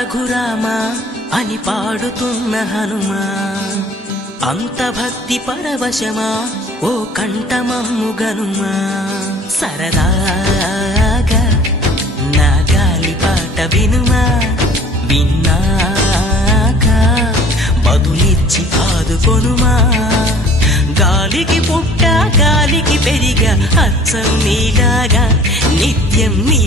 రఘురామా అని పాడుతున్న హనుమా, అంత భక్తి పరవశమా ఓ కంఠమమ్ము గనుమా. సరదాగా నా గాలి పాట వినుమా, విన్నాక బదులిచ్చి ఆదుకొనుమా. గాలికి పుట్ట గాలికి పెరిగా అచ్చం నీలాగా నిత్యం నీ